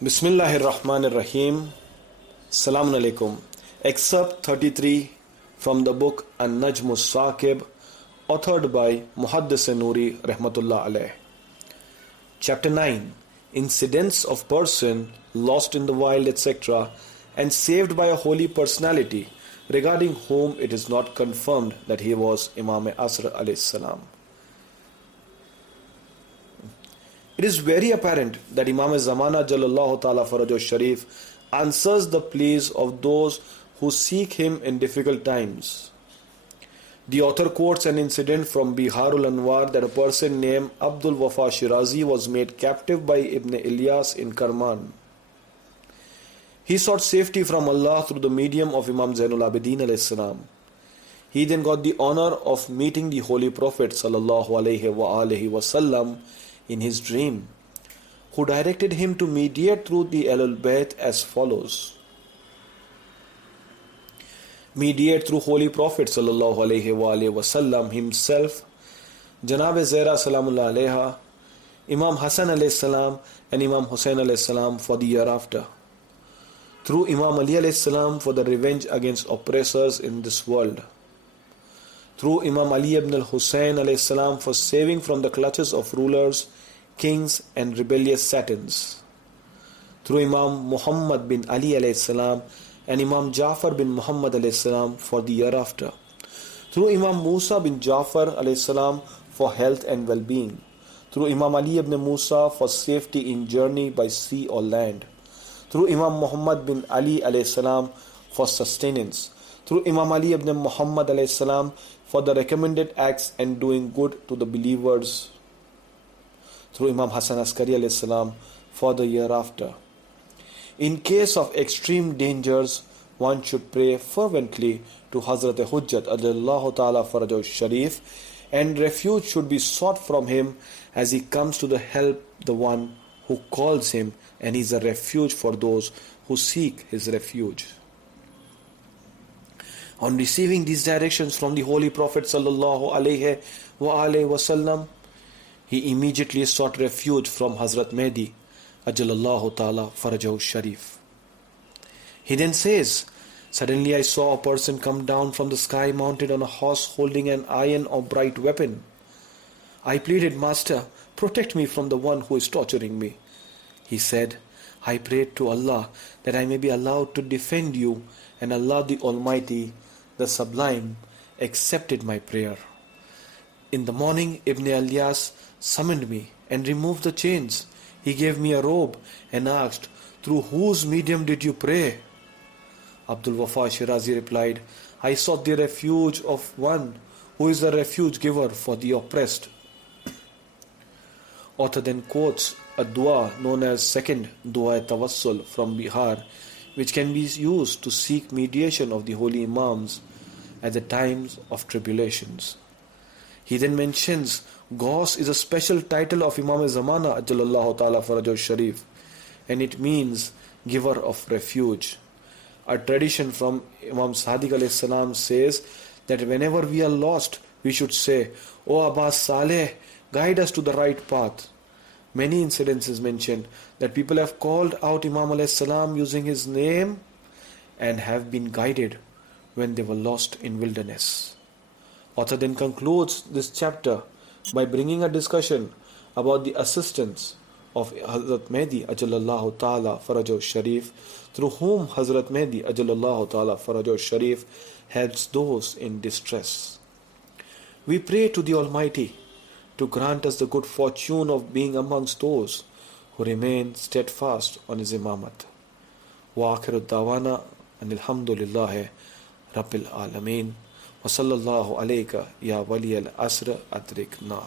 Bismillahirrahmanirrahim. Assalamu alaikum. Excerpt 33 from the book An-Najm Saqib, authored by Muhaddis Nuri Rahmatullah alayh. Chapter 9. Incidents of person lost in the wild, etc., and saved by a holy personality, regarding whom it is not confirmed that he was Imam Asr alayhi salam. It is very apparent that Imam Zamana Jalallahu Ta'ala Farajo Sharif answers the pleas of those who seek him in difficult times. The author quotes an incident from Biharul Anwar that a person named Abdul Wafa Shirazi was made captive by Ibn Ilyas in Karman. He sought safety from Allah through the medium of Imam Zainul Abidin alayhi salam. He then got the honor of meeting the Holy Prophet sallallahu alayhi wa alihi wasallam in his dream, who directed him to mediate through the Ahlul Bayt as follows. Mediate through Holy Prophet sallallahu alayhi wa alihi wasallam himself, Janab Zaira salamullah alayha, Imam Hassan alayhi salam and Imam Hussain alayhi salam for the year after. Through Imam Ali alayhi salam for the revenge against oppressors in this world. Through Imam Ali ibn al-Hussein alayhi salam for saving from the clutches of rulers, kings and rebellious satans. Through Imam Muhammad bin Ali alayhi salam and Imam Jafar bin Muhammad alayhi salam for the year after. Through Imam Musa bin Jafar alayhi salam for health and well-being. Through Imam Ali ibn Musa for safety in journey by sea or land. Through Imam Muhammad bin Ali alayhi salam for sustenance. Through Imam Ali ibn Muhammad alayhi salam for the recommended acts and doing good to the believers. Through Imam Hassan Askari alayhi salam for the year after. In case of extreme dangers, one should pray fervently to Hazrat Hujjat Ajallahu Ta'ala Farajahu Sharif, and refuge should be sought from him as he comes to the help the one who calls him, and he is a refuge for those who seek his refuge. On receiving these directions from the Holy Prophet sallallahu alaihi wasallam, he immediately sought refuge from Hazrat Mehdi Ajalallahu Ta'ala Farajahu Sharif. He then says, "Suddenly I saw a person come down from the sky mounted on a horse holding an iron or bright weapon. I pleaded, 'Master, protect me from the one who is torturing me.' He said, 'I prayed to Allah that I may be allowed to defend you, and Allah the Almighty, the Sublime, accepted my prayer. In the morning, Ibn Ilyas summoned me and removed the chains. He gave me a robe and asked, 'Through whose medium did you pray?' Abdul Wafa Shirazi replied, 'I sought the refuge of one who is the refuge giver for the oppressed.'" Author then quotes a dua known as second Dua Tawassul from Bihar, which can be used to seek mediation of the holy Imams at the times of tribulations. He then mentions Ghaus is a special title of Imam Zamana Ajallallahu Ta'ala Farajahu Sharif, and it means giver of refuge. A tradition from Imam Sadiq alayhi salam says that whenever we are lost, we should say, "O Abbas Saleh, guide us to the right path." Many incidences mention that people have called out Imam alayhi salam using his name and have been guided when they were lost in wilderness. Author then concludes this chapter by bringing a discussion about the assistance of Hazrat Mehdi Ajallallahu Ta'ala Farajahu Sharif, through whom Hazrat Mehdi Ajallallahu Ta'ala Farajahu Sharif helps those in distress. We pray to the Almighty to grant us the good fortune of being amongst those who remain steadfast on His imamat. Wa akhiru dawana anilhamdulillahi rabbil alameen. Wa sallallahu alayka ya wali al-asr adrikna.